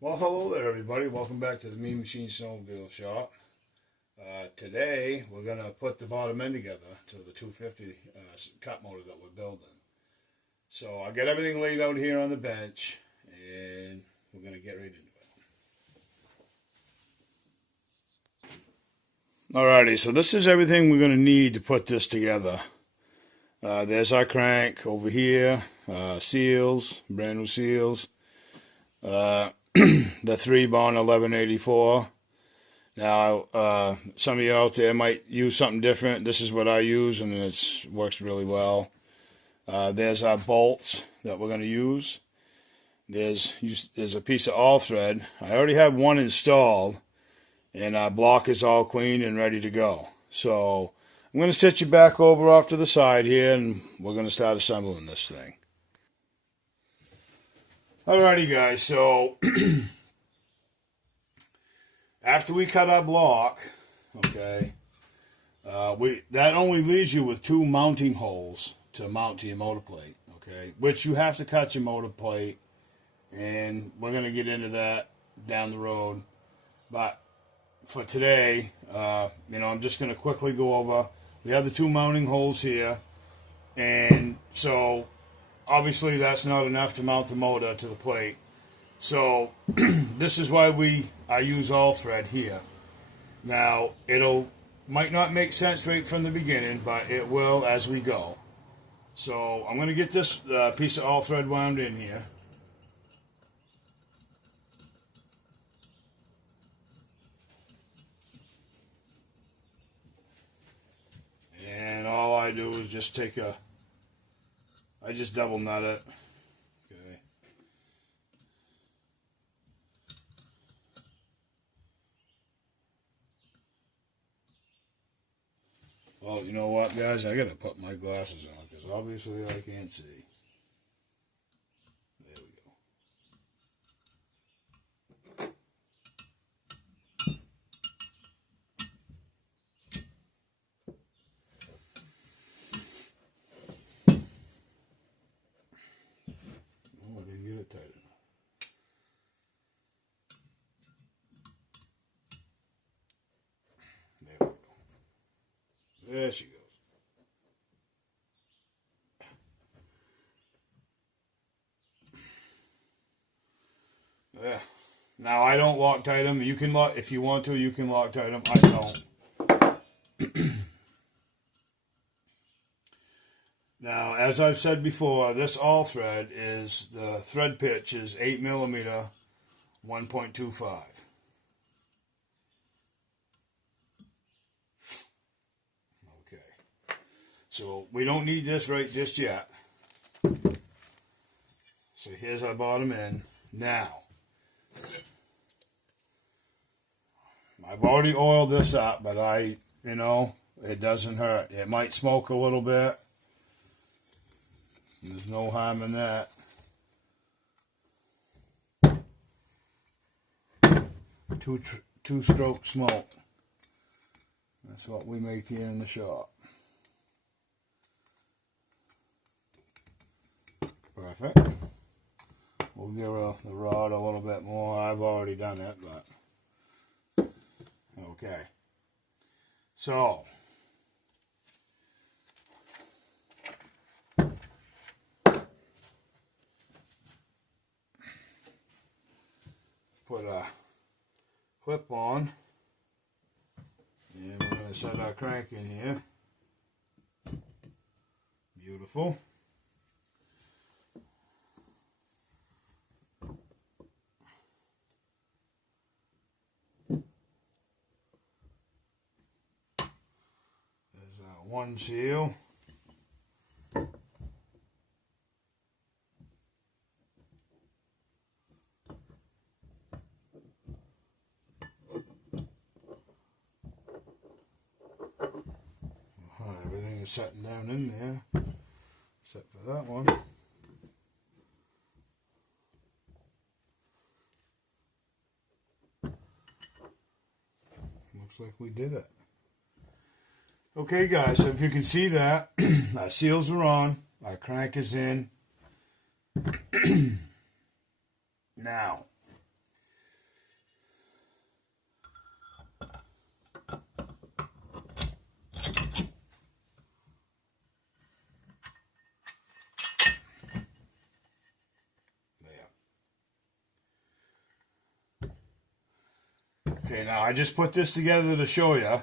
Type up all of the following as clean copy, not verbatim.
Well, hello there, everybody. Welcome back to the Mean Machine Snowmobile Shop. Today, we're going to put the bottom end together to the 250 cut motor that we're building. So, I got everything laid out here on the bench, and we're going to get right into it. Alrighty, so this is everything we're going to need to put this together. There's our crank over here, seals, brand new seals. The 3-bone 1184. Now, some of you out there might use something different. This is what I use, and it works really well. There's our bolts that we're going to use. There's a piece of all thread. I already have one installed, and our block is all clean and ready to go. So I'm going to set you back over off to the side here, and we're going to start assembling this thing. Alrighty, guys, so after we cut our block, okay, that only leaves you with 2 mounting holes to mount to your motor plate, okay, which you have to cut your motor plate, and we're going to get into that down the road. But for today, I'm just going to quickly go over. We have the 2 mounting holes here, and so obviously that's not enough to mount the motor to the plate. So this is why I use all thread here. Now might not make sense right from the beginning, but it will as we go. So I'm going to get this piece of all thread wound in here. And all I do is just I just double nut it. Okay. Well, you know what, guys? I gotta put my glasses on because obviously I can't see. There we go. Oh, I didn't get it tight enough. There we go. There she goes. Yeah. Now I don't Loctite them. You can if you want to. You can Loctite them. I don't. Now, as I've said before, this all thread is the thread pitch is 8mm, 1.25. Okay. So we don't need this right just yet. So here's our bottom end. Now, I've already oiled this up, but it doesn't hurt. It might smoke a little bit. There's no harm in that. Two-stroke smoke. That's what we make here in the shop. Perfect. We'll give the rod a little bit more. I've already done it, but okay. So put a clip on, and we're going to set our crank in here. Beautiful. There's our one seal. Everything is setting down in there, except for that one. Looks like we did it. Okay, guys, so if you can see that, our seals are on, our crank is in. Now, Okay, now I just put this together to show you.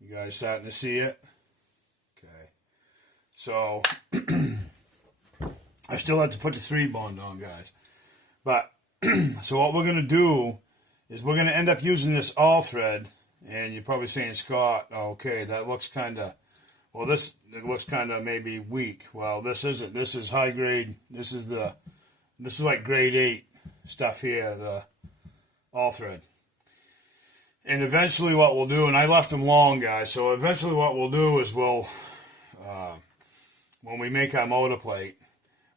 You guys starting to see it? Okay. So, I still have to put the 3 bond on, guys. But, so what we're going to do is we're going to end up using this all thread. And you're probably saying, Scott, okay, that looks kind of, well, it looks kind of maybe weak. Well, this isn't. This is high grade. This is like grade 8 stuff here, the all thread. And eventually what we'll do, and I left them long, guys, so eventually what we'll do is we'll, when we make our motor plate,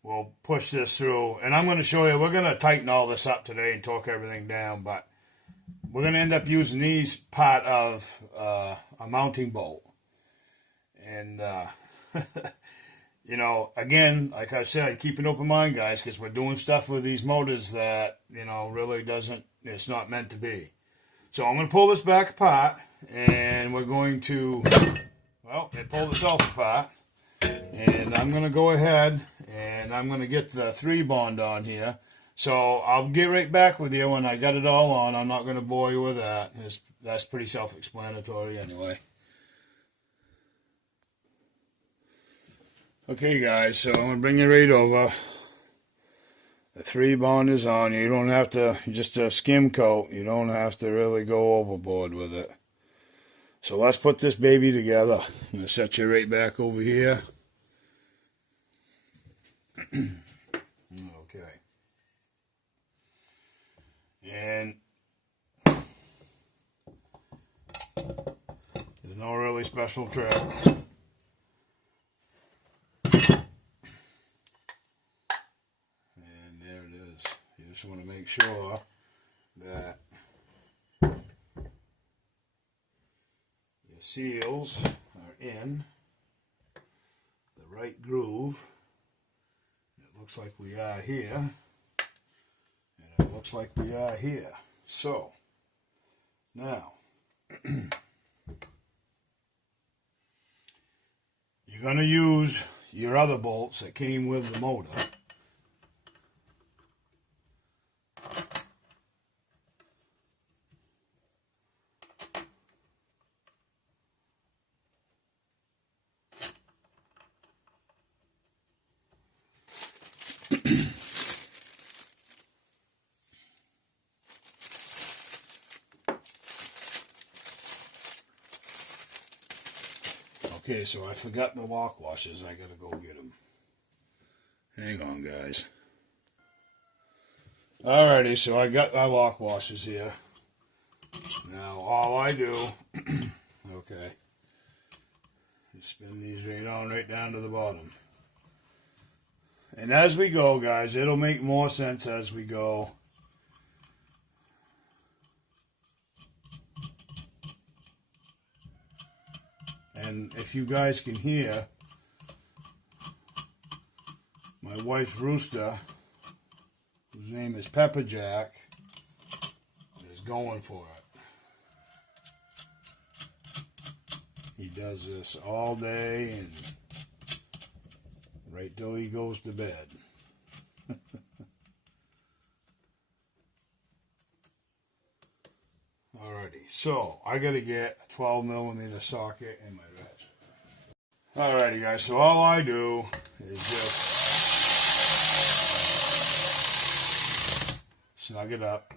we'll push this through. And I'm going to show you, we're going to tighten all this up today and torque everything down, but we're going to end up using these part of a mounting bolt. And, you know, again, like I said, keep an open mind, guys, because we're doing stuff with these motors that, you know, really it's not meant to be. So I'm going to pull this back apart, and we're going to, well, pull this off apart. And I'm going to go ahead, and I'm going to get the 3 bond on here. So I'll get right back with you when I got it all on. I'm not going to bore you with that. That's pretty self-explanatory anyway. Okay, guys, so I'm going to bring you right over. The 3 bond is on. You don't have to, just a skim coat. You don't have to really go overboard with it. So let's put this baby together. I'm going to set you right back over here. Okay. And there's no really special trick. Just want to make sure that your seals are in the right groove. It looks like we are here, and it looks like we are here. So now you're going to use your other bolts that came with the motor. Okay, so I forgot the lock washers. I gotta go get them. Hang on, guys. Alrighty, so I got my lock washers here. Now, all I do, okay, is spin these right on right down to the bottom. And as we go, guys, it'll make more sense as we go. And if you guys can hear, my wife's rooster, whose name is Pepper Jack, is going for it. He does this all day and right till he goes to bed. Alrighty, so I gotta get a 12mm socket in my wrench. Alrighty, guys, so all I do is just snug it up.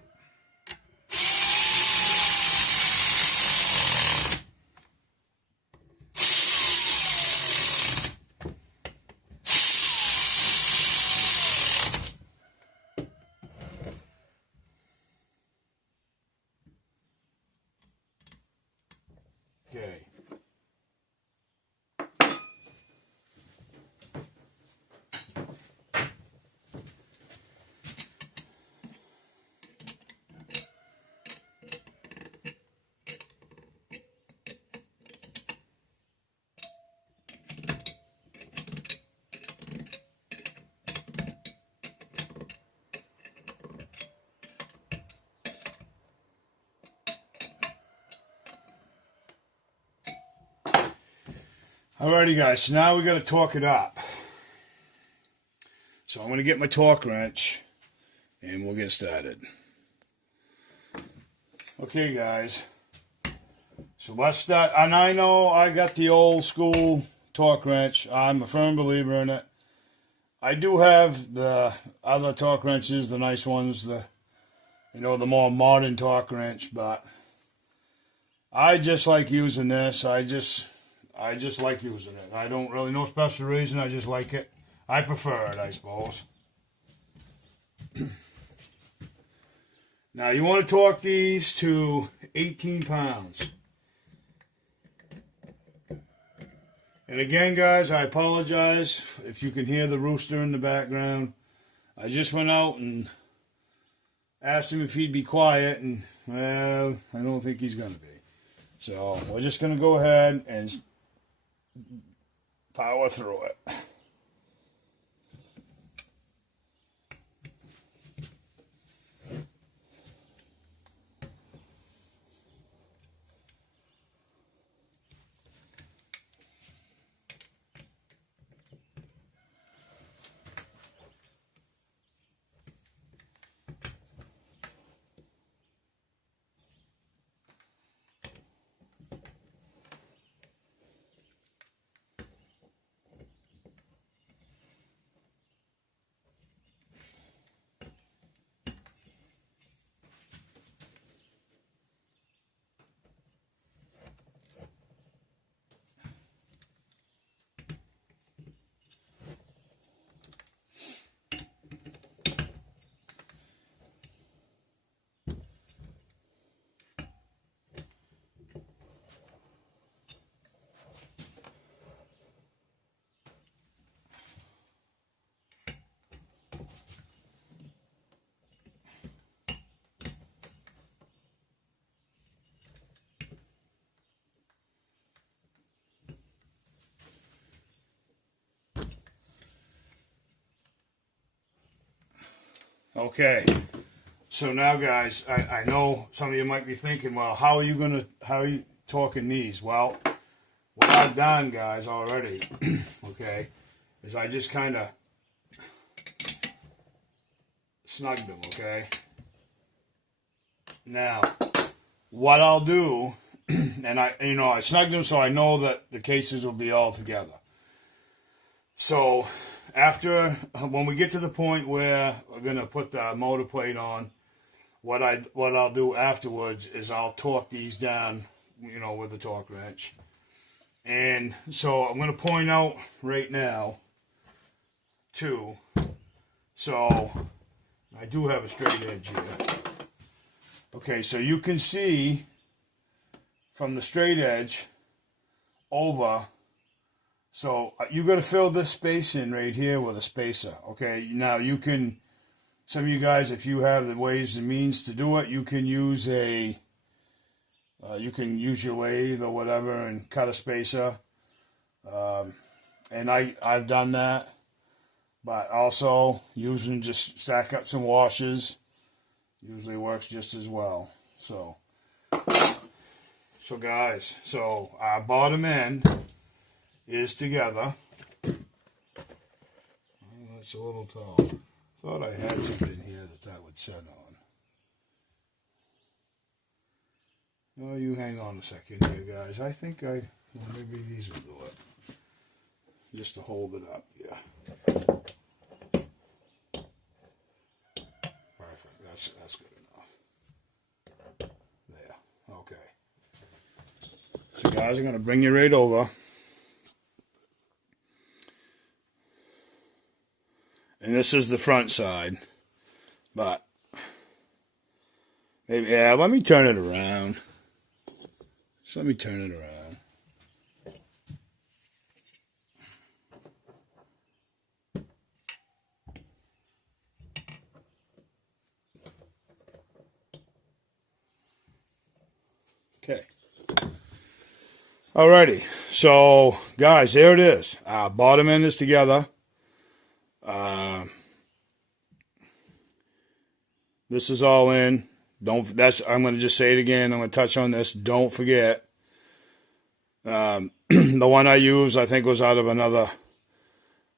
Okay. Alrighty, guys, so now we got to torque it up. So I'm going to get my torque wrench and we'll get started. Okay, guys. So let's start. And I know I got the old school torque wrench. I'm a firm believer in it. I do have the other torque wrenches, the nice ones, the more modern torque wrench, but I just like using this. I just like using it. I don't really know special reason. I just like it. I prefer it, I suppose. Now you want to torque these to 18 pounds. And again, guys, I apologize if you can hear the rooster in the background. I just went out and asked him if he'd be quiet, and, well, I don't think he's going to be. So we're just going to go ahead and power through it. Okay, so now, guys, I know some of you might be thinking, well, how are you torquing these? Well, what I've done, guys, already, okay, is I just kind of snugged them, okay? Now, what I'll do, and I snugged them so I know that the cases will be all together. So when we get to the point where we're going to put the motor plate on, what I'll do afterwards is I'll torque these down, with the torque wrench. And so I'm going to point out right now, too. So I do have a straight edge here. Okay, so you can see from the straight edge over. So you got to fill this space in right here with a spacer. Okay, now some of you guys, if you have the ways and means to do it, you can use your lathe or whatever and cut a spacer. And I've done that, but also using just stack up some washers usually works just as well. So guys, our bottom end is together. Oh, that's a little tall. Thought I had something here that would set on. Oh, you hang on a second here, guys. I think maybe these will do it. Just to hold it up, yeah. Perfect. That's good enough. There. Okay. So, guys, I'm going to bring you right over. And this is the front side, but maybe, yeah, let me turn it around. Just let me turn it around. Okay. Alrighty. So, guys, there it is. Bottom end is together. This is all in. I'm going to just say it again. I'm going to touch on this. Don't forget. The one I used, I think, was out of another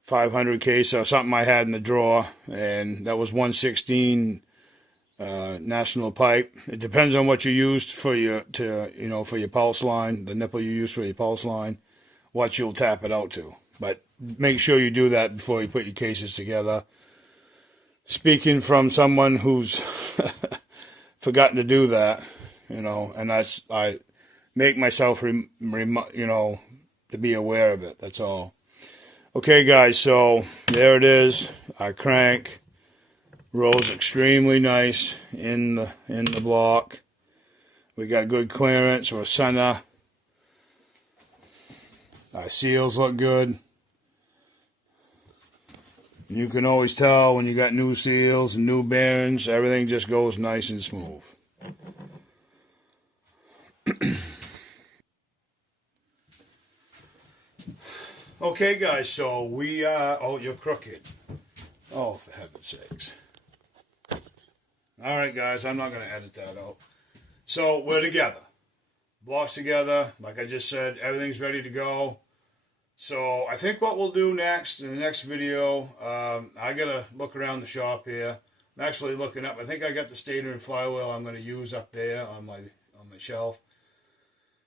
500 case or something I had in the drawer, and that was 116 national pipe. It depends on what you used for your for your pulse line, the nipple you use for your pulse line, what you'll tap it out to. But make sure you do that before you put your cases together. Speaking from someone who's forgotten to do that, and I make myself to be aware of it. That's all. Okay, guys. So there it is. Our crank rolls extremely nice in the block. We got good clearance or center. Our seals look good. You can always tell when you got new seals and new bearings, everything just goes nice and smooth. Okay, guys, so we are... Oh, you're crooked. Oh, for heaven's sakes. All right, guys, I'm not going to edit that out. So we're together. Block's together. Like I just said, everything's ready to go. So I think what we'll do next, in the next video, I got to look around the shop here. I'm actually looking up. I think I got the stator and flywheel I'm going to use up there on my shelf.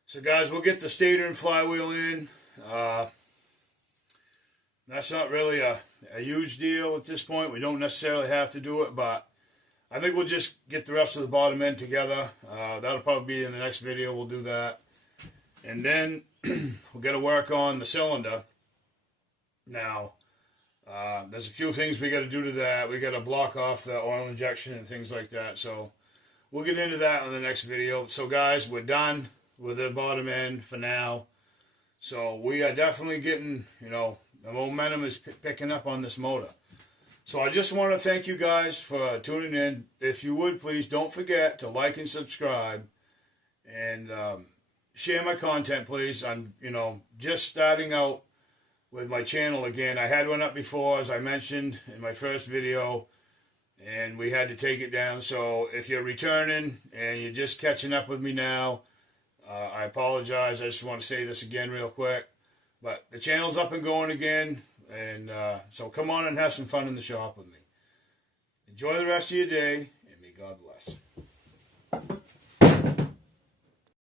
So, guys, we'll get the stator and flywheel in. That's not really a huge deal at this point. We don't necessarily have to do it, but I think we'll just get the rest of the bottom end together. That'll probably be in the next video. We'll do that. And then we'll get to work on the cylinder. Now, there's a few things we got to do to that. We got to block off the oil injection and things like that. So we'll get into that in the next video. So, guys, we're done with the bottom end for now. So we are definitely getting, the momentum is picking up on this motor. So I just want to thank you guys for tuning in. If you would, please don't forget to like and subscribe. And share my content, please. I'm, just starting out with my channel again. I had one up before, as I mentioned in my first video, and we had to take it down. So if you're returning and you're just catching up with me now, I apologize. I just want to say this again real quick. But the channel's up and going again, and so come on and have some fun in the shop with me. Enjoy the rest of your day, and may God bless.